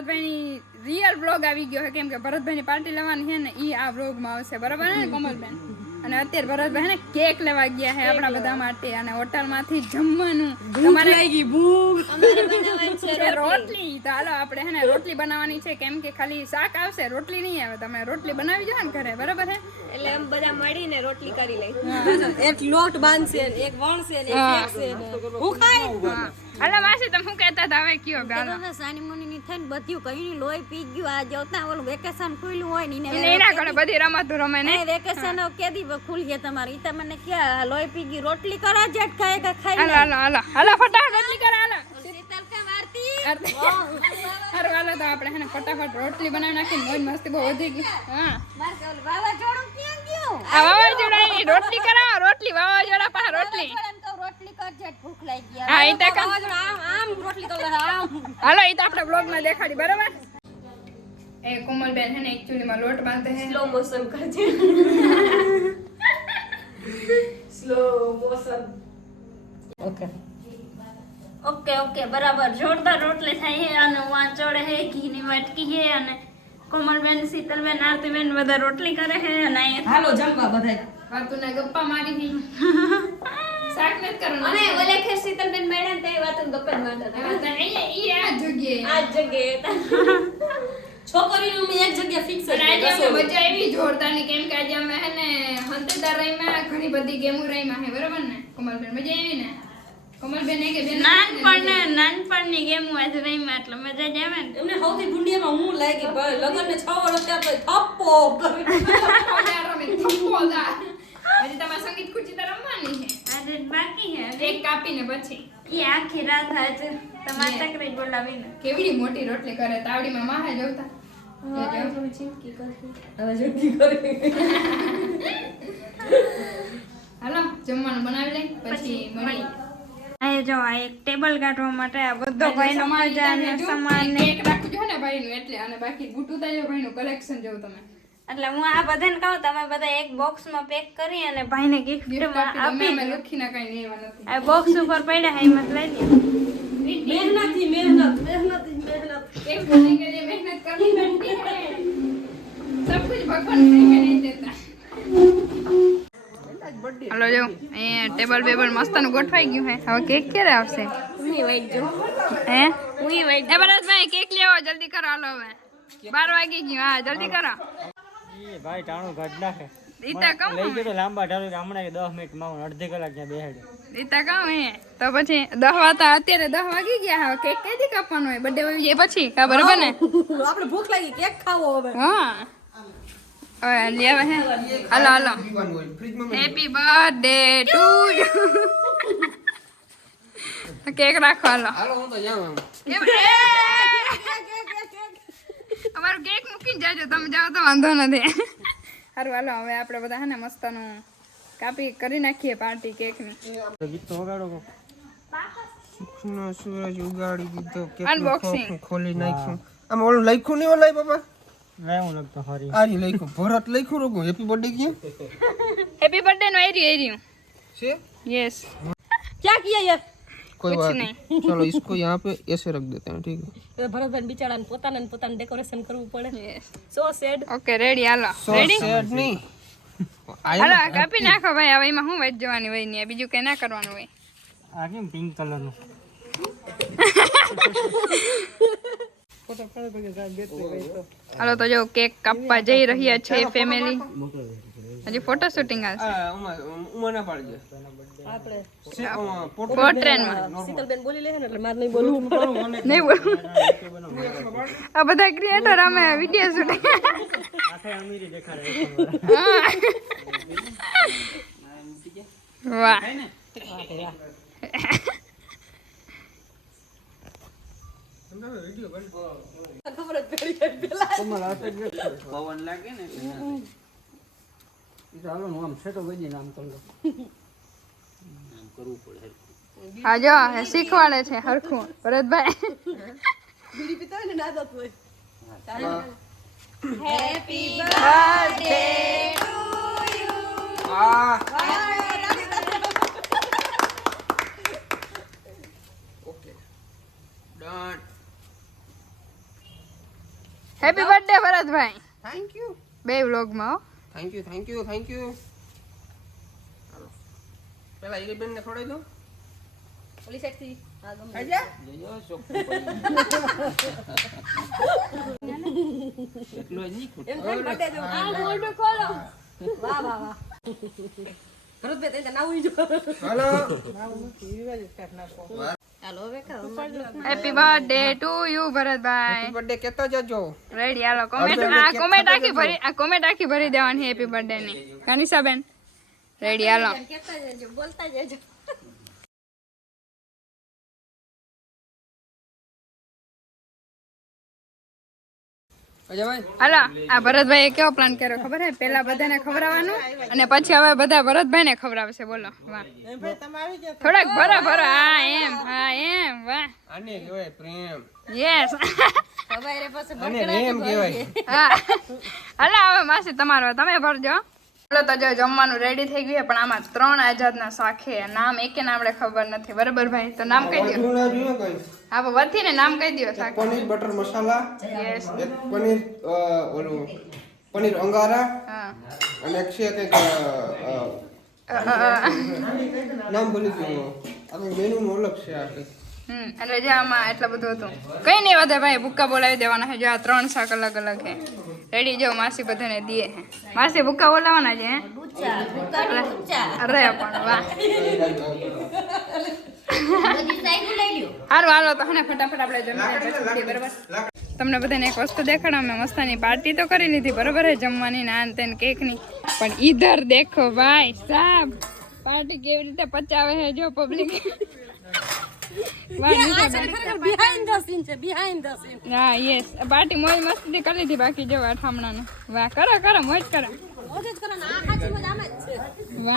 ભરતભાઈ ની real blog આવી ગયો છે, કેમ કે ભરતભાઈ ની પાર્ટી લેવાની છે ને ઈ આ બ્લોગ માં આવશે, બરાબર ને કોમલબેન? અને અત્યારે ભરતભાઈ ને કેક લેવા ગયા છે આપણા બધા માટે, અને હોટલ માંથી જમવાનું તમારે રોટલી. તો હાલો આપણે હે ને રોટલી બનાવવાની છે, કેમ કે ખાલી શાક આવશે, રોટલી નહીં આવે. તમે રોટલી બનાવી જો ને ઘરે, બરાબર હે? એટલે એમ બધા મળીને રોટલી કરી લઈ. એક લોટ બાંધશે, એક વણશે, એક શેકશે. હું ખાય. હાલો માસી તમે શું કહેતા હતા? હવે કયો ગાલો. સાની મુની ની થઈને બધું કઈ લોહી પી ગયું. આ જોતા ઓલું વેકેશન ખુલ્લું હોય ને એના ઘરે બધી રમતો રમે ને. વેકેશન કેદી ખુલશે તમારી? ઈ તમને ક્યાં લોહી પી ગયું? રોટલી કરા જટ ખાય કે ખાઈ. હાલો હાલો હાલો હાલો ફટાફટ રોટલી કરા હાલો. શીતલ કે વારતી. હારું હાલો તો આપણે હે ને ફટાફટ રોટલી બનાવી નાખી. મોજ મસ્તી બહુ વધી ગઈ. હા માર કે ઓલું વાવાઝોડું ક્યાં ગયું? આ વાવાઝોડા ની રોટલી કરાવો. રોટલી વાવાઝોડા પાસે રોટલી. રોટલી કર જટ ભૂખ લાગી ગયા. હા ઈ તો આમ રોટલી કર આમ. હાલો ઈ તો આપણે બ્લોગ માં દેખાડી, બરાબર? એ કોમલબેન હે ને એક્ચ્યુઅલી માં લોટ બાંધે છે. સ્લો મોશન કરજે. Slow motion. ઓકે ઓકે બરાબર. જોરદાર રોટલી થાય છે અને વાંચોડે છે, ઘીની વાટકી છે અને કોમલબેન, શીતલબેન, આરતીબેન બધા રોટલી કરે છે અને અહીંયા હાલો જમવા બધાય. વાતુને ગપ્પા મારી દી. શાક નત કરવાનું. અને ઓલે ખે શીતલબેન મેડમ તે વાતો ગપ્પા મારતા હતા. તો અહીંયા ઈ આ જગ્યાએ આ જગ્યાએ છોકરીનું મેં એક જગ્યા ફિક્સ અને આજે અમને મજા આવી જોરદારની, કેમ કે આજે અમે હે ને હંતેદાર રહીમાં ઘણી બધી ગેમો રહીમાં હે, બરાબર ને કોમલબેન? મજા આવી ને કોમલબેન? કે બેન નાનપણની ગેમ આજે રહીમાં એટલે મજા જ આવે ને. એમને સૌથી ભૂંડિયામાં હું લાગી લગન ને 6 વર્ષ થયા થપ્પો હજી તમારે સંગીત ખુરશી તો રમવાની છે. આજે બાકી છે એક કાપીને પછી ઈ આખી રાત આજે તમારે તકરી બોલાવીને કેવડી મોટી રોટલી કરે, તાવડીમાં માહે જોતા. હાલો જમવાનું બનાવી લઈ પછી મળી. આ જો આ એક ટેબલ કાઢવા માટે આ બધો ભાઈનો મજા અને સામાન ને કેક રાખવું જો ને ભાઈનું એટલે, અને બાકી બુટુ તાજો ભાઈનું કલેક્શન જોઉં તમે. એટલે હું આ બધાને કહું તમે બધા એક બોક્સમાં પેક કરી અને ભાઈને ગિફ્ટ આપી. અમે લખીને કઈ લેવા નથી. આ બોક્સ ઉપર પડ્યા હે મત લઈ લે. મહેનત एक बनने के लिए मेहनत करनी पड़ती है, सब कुछ भगवान फ्री में नहीं देता. हेलो जो ये टेबल बेबल मस्ताનું ગોઠવાઈ ગયું હે. હવે કેક ક્યારે આવશે? હું વેઇટ જો હે હું વેઇટ. એ ભરતભાઈ કેક લેવો જલ્દી કરો. હાલો હવે 12 વાગી ગયું. હા જલ્દી કરો. એ ભાઈ ટાણું ઘટ નાખે. ઈતા કહું લઈ ગયો તો લાંબા ઢાળો કે હમણાં 10 મિનિટ માં અડધી કલાક ત્યાં બેહાડે. ઈતા કહું હે તો પછી 10 વાતા અત્યારે 10 વાગી ગયા. હવે કેક કઈ દી કાપવાનો હોય? બર્થડે આવી જાય પછી કા? બરોબર ને? આપણે ભૂખ લાગી કેક ખાવો હવે. હા હવે લેવા હે. હાલો હાલો happy birthday to you. Cake રાખો. હાલો હાલો હું તો જાઉં. કેમ અમારું કેક મૂકીને જાજો, તમે જાઓ તો વાંધો નથી. સારું હાલો હવે આપણે બધા હે ને મસ્તનું કાપી કરી નાખીએ પાર્ટી કેકની. ગીત તો વગાડો કો. સુખનો સૂરજ ઉગાડી દીધો, Unboxing. કેક ખોલી નાખ્યું. આમ ઓલું લખ્યું નહીં ઓલાય બાપા? ના હું લગતો હરી. આરી લખ્યું, ભરત લખ્યું રોગું હેપી બર્થડે ક્યાં હેપી બર્થડે નો એર્યું છે? यस. क्या किया यार? कोई कुछ बात नहीं. नहीं, चलो इसको यहाँ पे ऐसे रख देते हैं, ठीक है? ભરતભાઈ બિચારાને પોતાને ડેકોરેશન કરવું પડે. Yes so sad. Okay ready. હાલો So રેડી. sad નહીં. હાલો કાપી નાખો ભાઈ. હવે એમાં શું વેચ જવાની હોય ને, બીજું કઈ ના કરવાનું હોય. આ કેમ પિંક કલર નું? હાલો તો જો કેક કાપવા જઈ રહ્યા છે ફેમિલી. હજી ફોટો શૂટિંગ આવશે ઉમર ના પાડજે. આપણે પોર્ટ્રેટમાં. શીતલબેન બોલી લે ને એટલે મારે નહીં બોલવું. નહીં બોલ. આ બધા ક્રિએટર અમે વિડિયો શૂટિંગ. આખે અમીરી દેખાડે. વાહ ખબર જ પડી ગઈ પેલા. પવન લાગે ને ચાલો હું આમ સેટો ગઈ નામ તો કરવું પડે. હા જો શીખવાડે છે હરખું ભરતભાઈ. બીડી પીતા હોય ને ના દત હોય. હેપી બર્થડે આ okay done. Happy birthday Bharatbhai. Thank you બે વ્લોગમાં હો. Thank you thank you thank you. પેલા એ બેન ને ખવડાવી દો. ઓલી સાઈડ થી આ ગમે આજા એટલો જ નહીં એમ થાય બર્થડે જો આ મોઢું ખોલો. વાહ વાહ વાહ ભરતભાઈ તને નાવું જો હાલો. હાલો હવે ખાઓ happy birthday to you Bharatbhai. Happy birthday કેતો જજો. રેડી હાલો કોમેન્ટ આખી ભરી દેવાની હેપી બર્થડે ની. કનિષાબેન રેડી હાલો. કહેતા જજો બોલતા જજો. અજયભાઈ હાલો આ ભરતભાઈ કેવો પ્લાન કર્યો ખબર હે? પેલા બધાને ખવડાવવાનું અને પછી હવે બધા ભરતભાઈ ને ખવડાવશે. બોલો વાહ. થોડાક ભરો હા એમ વાહ આને કહેવાય પ્રેમ. યસ. સવારે પાસે આને પ્રેમ કહેવાય. હા હાલો હવે માસી તમારો તમે ભરજો. ચાલો તો જો જમવાનું રેડી થઈ ગયું છે, પણ આમાં 3 આઝાદના શાક છે. નામ એકે ને આપણે ખબર નથી. બરાબર ભાઈ? તો નામ કહી દો. હા પણ વધી ને નામ કહી દો શાક. પનીર બટર મસાલા, યસ. એક પનીર ઓલું પનીર અંગારા હા અને એક છે કંઈક નામ ભૂલી ગયો. આપણે મેનુ નું અલગ છે આ કંઈક. એટલે જે આમાં એટલું બધું હતું. કઈ નહીં વધે ભાઈ, ભૂક્કા બોલાવી દેવાના છે. જો આ 3 શાક અલગ અલગ છે. રેડી જો માસી બધાને દીએ છે. માસી ભૂક્કા બોલાવાના છે હે? બુચ્ચા ભૂકાની બુચ્ચા અરે પણ વાહ. બધી સાઈડ લઈ લ્યો. હારું હાલો તો હને ફટાફટ આપણે જમવા બેસીએ. બરાબર? તમને બધાને એક વસ્તુ દેખાડો. અમે મસ્તાની પાર્ટી તો કરી લીધી બરોબર હે, જમવાની ને આન તેન કેકની. પણ ઈધર દેખો ભાઈ સાહેબ, પાર્ટી કેવી રીતે પચાવે છે જો પબ્લિક. બિહાઇન્ડ ધ સીન છે, બિહાઇન્ડ ધ સીન. હા યસ, પાર્ટી મોજ મસ્તી કરી લીધી. બાકી જો ઠામણાનું વાહ. કરો મોજ કરો. મોજ જ કરો ને, આ સાચી મજા આમ જ છે.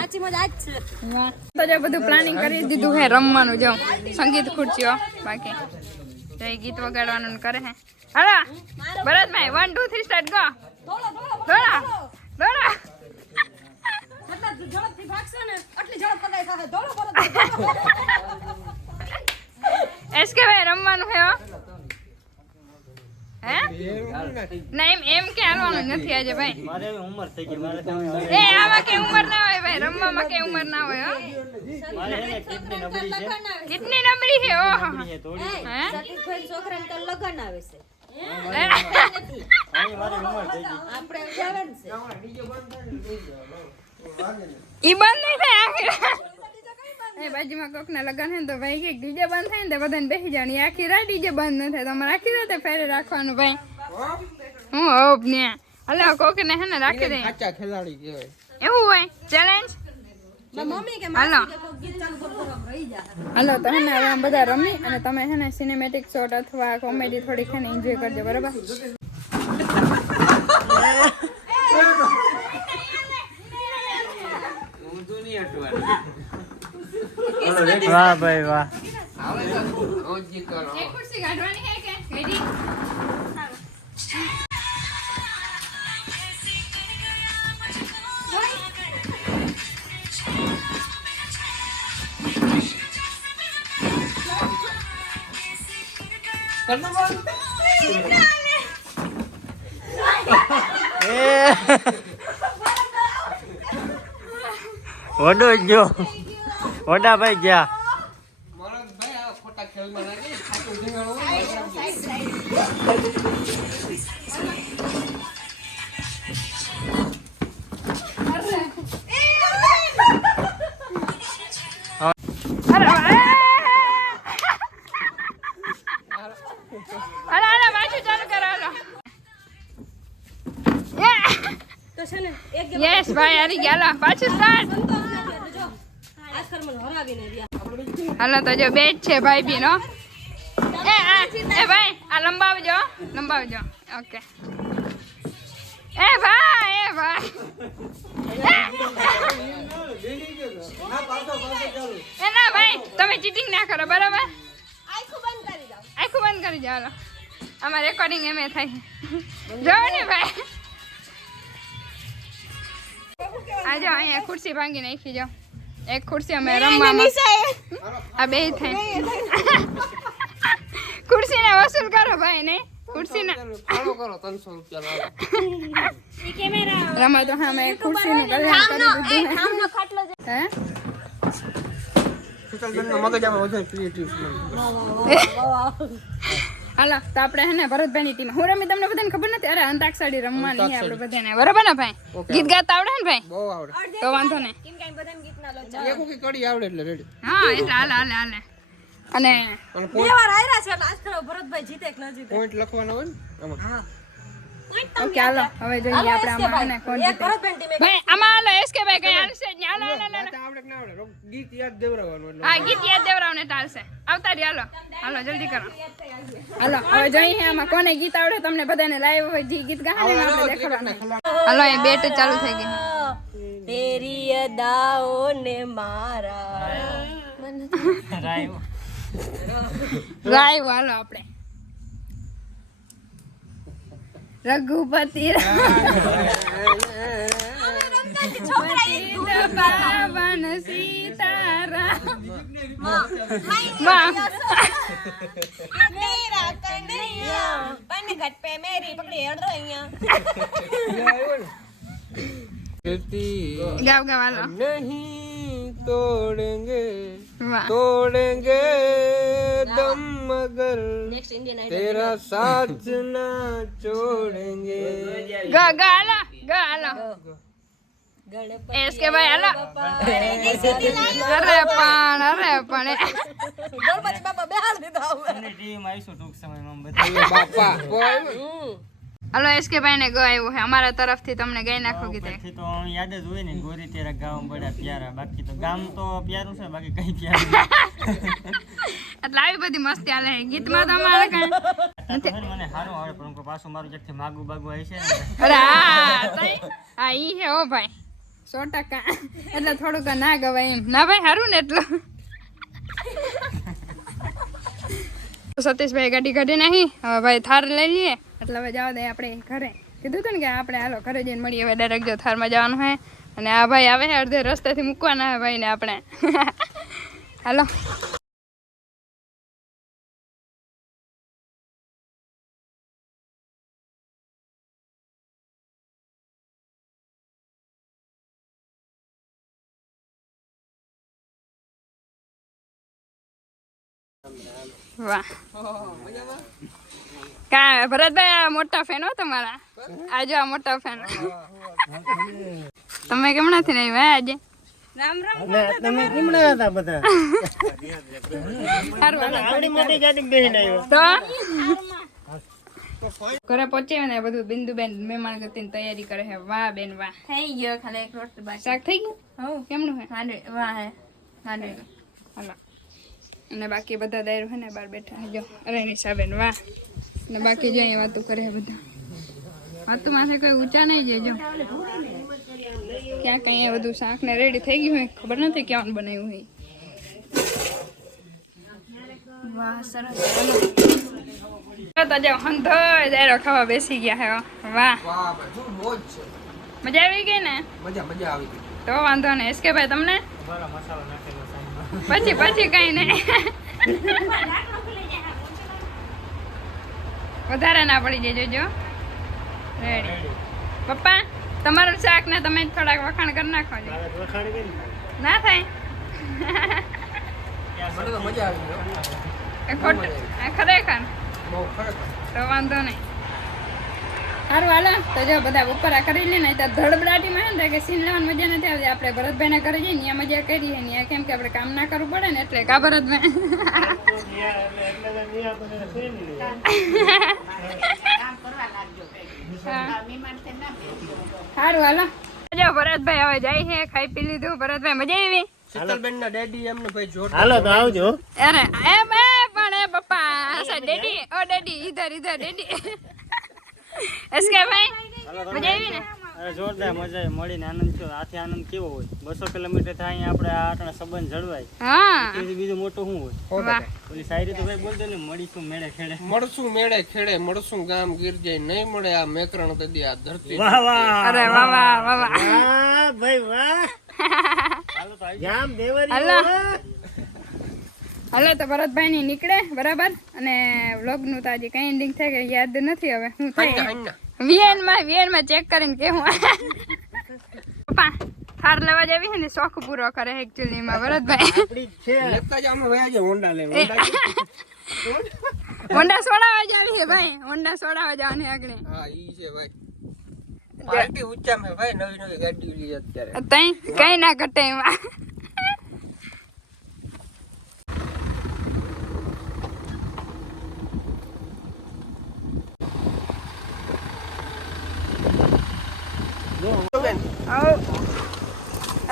સાચી મજા આજ છે. વાહ. તો જો બધું પ્લાનિંગ કરી દીધું હે રમવાનું. જો સંગીત ખુરશીઓ બાકી જો એ ગીત વગાડવાનું કરે હે. હાલો ભરતભાઈ 1 2 3 સ્ટાર્ટ ગો. દોડા જેટલા ઝડપથી ભાગશે ને આટલી ઝડપ પડાઈ થશે. દોડો પરત એસકે ભાઈ રમવાનું હે હો. હે ના એમ કે હાલવાનું નથી આજે ભાઈ. મારે હવે ઉંમર થઈ ગઈ, મારે તો એ આમાં કે ઉંમર ના હોય ભાઈ, રમવામાં કે ઉંમર ના હોય હો. મારે હે ને કિડની નબળી છે, કિડની નબળી છે ઓહો. છે થોડી. હે સતીશભાઈ છોકરાને કાલ લગન આવે છે. હવે મારી ઉંમર થઈ ગઈ. આપણે જવાનું છે. ઈ બંધ નહીં થાય આખી. એ બાજુમાં કોક ના લગન હે ને તો ભાઈ કે ડીજે બંધ થાય ને તો બધાને બેસી જવાની. આખી રાત ડીજે બંધ ન થાય તો અમારે આખી રાતે ફેરે રાખવાનું ભાઈ. હું હોપ ને હલો કોક ને હે ને રાખી દે. સાચા ખેલાડી કહેવાય. એવું હોય ચેલેન્જ. મમ્મી કે હાલો ગીત ચાલુ કરતો રહી જા. હાલો તો હે ને હવે આમ બધા રમી અને તમે હે ને સિનેમેટિક શોટ અથવા કોમેડી થોડીક હે ને એન્જોય કરજો. બરાબર? વાહ ભાઈ વાહ. આવે તો રોજ ગીત કરો. એક ખુરશી કાઢવાની હે કે રેડી? વડો ગયો, વડા ભાઈ ગયા. મરદભાઈ આ ખોટા ખેલમાં લાગે. ખાતું ધીંગાણું હોય ને અરે હાલો પાછું ચાલુ કરો હાલો. તો છે ને એક યસ ભાઈ હારી ગયા. હાલો પાછું સ્ટાર્ટ. જો આજકાલ મને હરાવીને રહ્યા. હાલો તો જો બેટ છે ભાઈ બી નો. એ ભાઈ આ લંબાવજો. ઓકે. એ ભાઈ એ ના ભાઈ તમે ચીટિંગ ના કરો. બરાબર? આખું બંધ કરી જાઓ. હાલો આમાં રેકોર્ડિંગ એમે થાય. જો ને ભાઈ આ જો અહીંયા ખુરશી ભાંગી નાખી. જો એક ખુરશી અમે રમવામાં આ બે થાય. ખુરશી ને વસૂલ કરો ભાઈ ને. ખુરશી ને ફાળો કરો 300 રૂપિયા ઈ કેમેરા રમા તો હા મેં ખુરશીનું કલ્યાણ કરી દીધું આમનો ખાટલો છે. હે શીતલબેનનો મગજમાં વધારે ક્રિએટિવ હાલો તો આપણે હે ને ભરતભાઈની ટીમ હું રમી તમને બધાને ખબર નથી અરે અંતાક્ષરી રમવાની છે આપણે બધાને બરાબર ને ભાઈ ગીત ગાતા આવડે ને ભાઈ બહુ આવડે તો વાંધો નહીં કેમ કે બધાને ગીતના લો એક કોકી કડી આવડે એટલે રેડી હા એટલે હાલે હાલે હાલે અને અને બે વાર આયરા છે એટલે આજ ખરો ભરતભાઈ જીતે કે ન જીતે પોઈન્ટ લખવાનો હોય ને આમાં ઓકે હાલો હવે જોઈએ આપણે આમાં હે ને કોણ એક જીતે ભરતભાઈ ટીમે ભાઈ આમાં હાલો એસકે ભાઈ કઈ હાલશે જ નહીં. હાલો હાલો હાલો આવડે કે ના આવડે ગીત યાદ દેવરાવાનું એટલે હા ગીત યાદ દેવરાવને ચાલશે આવતા રહી હાલો હાલો જલ્દી કરો હાલો હવે જોઈએ આમાં કોને ગીત આવડે તમને બધાને લાઈવ હોય જે ગીત ગાહે ને આપણે દેખાડવાનું હાલો એ બેટ ચાલુ થઈ ગઈ તેરી અદાઓ ને મારા રાય હાલો આપણે રઘુપતિ પાવન સીતારામ માં મેરા કનૈયા પન ઘટ पे मेरी पकड़ी हड़ दो અહીંયા ગાવ ગાવ હાલો નહીં તોડેંગે વાહ तोड़ेंगे दम मगर નેક્સ્ટ ઇન્ડિયન तेरा साथ ना छोड़ेंगे ગા ગા હાલો ગા હાલો ગણપતિ એસકે ભાઈ હાલો અરે પણ ગણપતિ બાપા બેહાડ દીધા હવે ટીમ આવીશું ટૂંક સમયમાં બધા बापा હાલો એસકે ભાઈ ને ગાયું છે અમારા તરફથી તમને ગાઈ નાખો ગીતે ઉપરથી તો યાદ જ હોય ને ગોરી તેરા ગામ બડા પ્યારા બાકી તો ગામ તો પ્યારું છે બાકી કઈ પ્યારું એટલે આવી બધી મસ્તી હાલે છે. ગીતમાં તો અમારે કઈ નથી મને સારું આવડે પણ પાછું મારું જેટથી માગું બાગું આવી છે ને અરે હા તઈ હા ઈ છે ઓ ભાઈ 100% એટલે થોડુંક ના ગવાય એમ ના ભાઈ સારું ને એટલું સતીશભાઈ ગાડી કાઢી નાખી હવે ભાઈ થાર લઈ લઈએ એટલે હવે જવા દે આપણે ઘરે કીધું હતું ને કે આપણે હાલો ઘરે જઈને મળીએ હવે ડાયરેક્ટ જો થારમાં જવાનું હોય અને આ ભાઈ આવે છે અડધે રસ્તેથી મૂકવાના હોય ભાઈને આપણે હાલો વાહ કા ભરતભાઈ આ મોટા ફેન હો તમારા આજે આ મોટા ફેન તમે કેમણાથી નહીં ભાઈ આજે રામ રામ તમે કેમણા હતા બધા સારું હાલો આવડી મોટી ગાડી બેહીને આવ્યો તો ઘરે પહોંચ્યા ને બધું બિંદુબેન મહેમાન ગતિની તૈયારી કરે છે વાહ બેન વાહ થઈ ગયો ખાલી એક રોટલી બાકી શાક થઈ ગયું હો કેમનું હે માંડવી વાહ હે માંડવી હાલો અને બાકી બધા દાયરો છે ને બહાર બેઠા છે જો અરે નિશાબેન વાહ અને બાકી જો અહીંયા વાતું કરે છે બધા વાતું માથે કોઈ ઊંચા નહીં જજો ક્યાં કઈ અહીંયા બધું શાક ને રેડી થઈ ગયું હોય ખબર નથી ક્યાં બનાવ્યું હોય વાહ સરસ તો જો હંધો દાયરો ખાવા બેસી ગયા હે વાહ વાહ ભાઈ શું મોજ છે મજા આવી ગઈ ને મજા આવી ગઈ તો વાંધો નહીં એસકે ભાઈ તમને બરો મસાલો નાખેલો સાઈડમાં પછી કઈ નહીં વધારે ના પડી જાય જોજો રેડી પપ્પા તમારું શાક ને તમે થોડાક વખાણ કરી નાખો છો વખાણ કેમ ના થાય મને તો મજા આવી ગઈ એ ખોટું આ ખરેખર બહુ ખરેખર તો વાંધો નહીં સારું હાલો તો જો બધા બપોરા કરી લે ને તો ધડબડાટીમાં ને કે સીન લેવાની મજા નથી આવતી આપણે ભરતભાઈને ઘરે જઈએ ત્યાં મજા કરીએ ને કેમ કે આપણે કામ ના કરવું પડે ને એટલે કા ભરતભાઈ સારું હાલો જો ભરતભાઈ હવે જાય છે ખાઈ પી લીધું ભરતભાઈ મજા આવી શીતલબેન ના ડેડી એમને ભાઈ જોર હાલો તો આવજો અરે એ પણ એ પપ્પા અચ્છા ડેડી ઓ ડેડી ઇધર ડેડી એસકે ભાઈ મજા આવી ને અરે જોરદાર મજા આવી મળીને આનંદ થયો આથી આનંદ કેવો હોય 200 કિલોમીટર થાય આપણે આ આટલા સંબંધ જળવાય હા તેથી બીજું મોટું શું હોય વાહ ઓલી શાયરી તો ભાઈ બોલતો ને મળીશું મેળે ખેડે મળશું મેળે ખેડે મળશું ગામ ગીર જાય નહીં મળે આ મેકરણ દદી આ ધરતી વાહ વાહ અરે વાહ વાહ વાહ વાહ વાહ ભાઈ વાહ હાલો તો ગામ દેવરી હાલો હાલો તો ભરતભાઈ ની નીકળે બરાબર અને વ્લોગ નું તો હજી કઈ એન્ડિંગ થાય કે યાદ નથી હવે હું થાય વીએન માં ચેક કરીને કેવું પપ્પા થાર લેવા જાવી છે ને શોખ પૂરો કરે એકચ્યુઅલી માં ભરતભાઈ આપણી જ છે લેતા જ અમે વયા જાય હોન્ડા લઈને હોન્ડા સોડાવા જાવી છે ભાઈ હોન્ડા સોડાવા જવાની આગળ હા ઈ છે ભાઈ પાર્ટી ઊંચા મે ભાઈ નવી નવી ગાડી લીધી અત્યારે તઈ કઈ ના ઘટે એમાં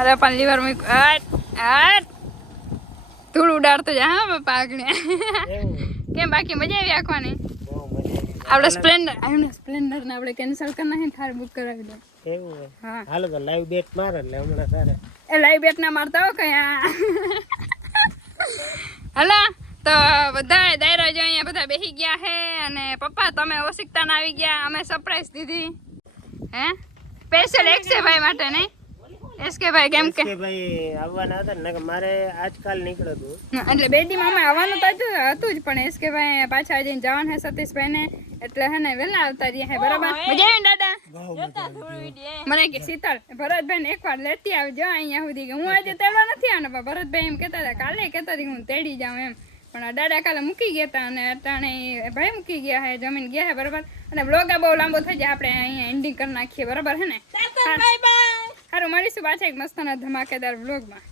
અરે પણ લીવર મૂક ધૂળ ઉડાડતો જા હા બાપા આગળ કેમ બાકી મજા આવી આખવાની આપણે સ્પ્લેન્ડર ને આપણે કેન્સલ કરી નાખીને થાર બુક કરાવી દો એવું હોય હા હાલો તો લાઈવ બેટ મારે એટલે હમણાં સારા એ લાઈવ બેટ ના મારતા હો કયા હલા તો બધા દાયરો જો અહીંયા બધા બેસી ગયા હે અને પપ્પા તમે ઓશિકતા ના આવી ગયા અમે સરપ્રાઈઝ દીધી હે સ્પેશિયલ એક્સે ભાઈ માટે નહીં એસકે ભાઈ કેમ કે ભાઈ આવવાના હતા ને મારે આજકાલ નીકળ્યો હતું એટલે બેડી મામા આવવાનું તો હતું જ પણ એસકે ભાઈ પાછા જઈને જવાનું હે સતીશભાઈ ને એટલે હે ને વેલા આવતા રહ્યા હે બરાબર મજા આવી ને દાદા મને કે શીતલ ભરતભાઈ ને એકવાર લેતી આવજો અહીંયા સુધી કે હું આજે તેડવા નથી આવવાનો પણ ભરતભાઈ એમ કહેતા હતા કાલે કહેતા હતા કે હું તેડી જાઉં એમ પણ દાદા કાલે મૂકી ગયા હતા અને અટાણે ભાઈ મૂકી ગયા હે જમીન ગયા હે બરાબર અને બ્લોગ આ બહુ લાંબો થઈ જાય આપણે અહીંયા એન્ડિંગ કરી નાખીએ બરાબર હે ને સારું મળીશું પાછા એક મસ્તના ધમાકેદાર બ્લોગમાં